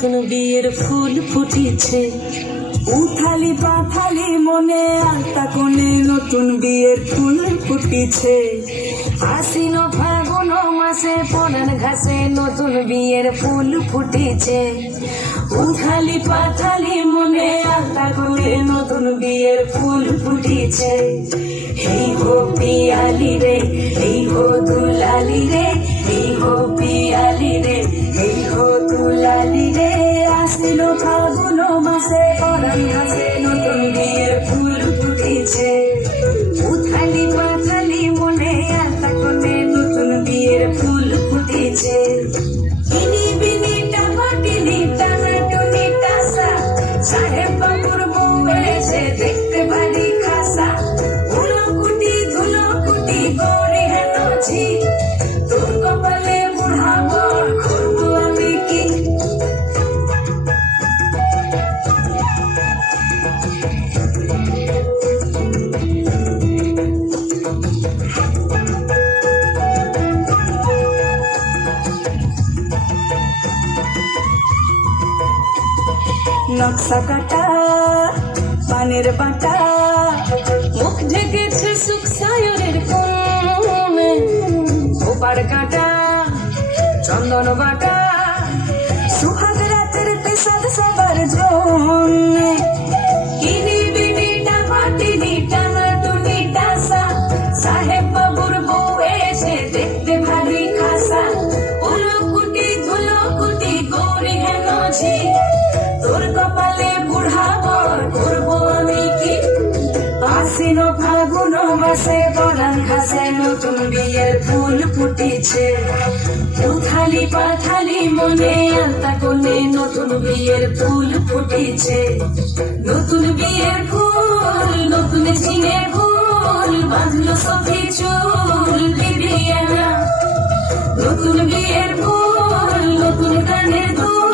নতুন বিয়ের ফুল ফুটিছে। উথালি পাথালি মনে আলতা কোণে নতুন বিয়ের ফুল ফুটিছে। আশ্বিন ফাগুন মাসে পরান ঘাসে নতুন বিয়ের ফুল ফুটিছে। উথালি পাথালি মনে আলতা কোণে নতুন বিয়ের ফুল ফুটিছে। এই হো পিয়ালি রে, এই হো দুলালি রে, এই হো পিয়ালি রে, এই হো দুলালি রে। আশ্বিন ফাগুন মাসে পরান ঘাসে নতুন বিয়ের ফুল ফুটিছে। উথালি পাথালি মনে আলতা কোণে নতুন বিয়ের ফুল ফুটিছে। ইনি বিনি টাপাটিনি টানা টুনি টাসা, সাহেব বাবুর বউ এসে দেখতে ভারী খাসা। উলকুটি ধুলকুটি করে হেনছি, তোর কপালে বুড়া বর করবো আমি কি। নকশা কাটা পানের বাটা, মুখ ঢেকেছে সুখ সায়রের কোণে। ওপার কাটা চন্দন বাটা, সুহাগ রাতের পেশাদ সবার জন্যে। কিনি বিনি টাপাটিনি টানা টুনি টাসা, সাহেব বাবুর বউ এসে দেখতে ভারী খাসা। উলকুটি ধুলকুটি করে হেনছি, তোর কপালে বুড়া বর করবো আমি কি। আশ্বিন ফাগুন মাসে পরান ঘাসে নতুন বিয়ের ফুল ফুটিছে। উথালি পাথালি মনে আলতা কোণে নতুন বিয়ের ফুল ফুটিছে। নতুন বিয়ের ফুল নতুন ছিনে ফুল, বাঁধলো সখী চুল বিবিয়ানা। নতুন বিয়ের ফুল নতুন কানের দুল,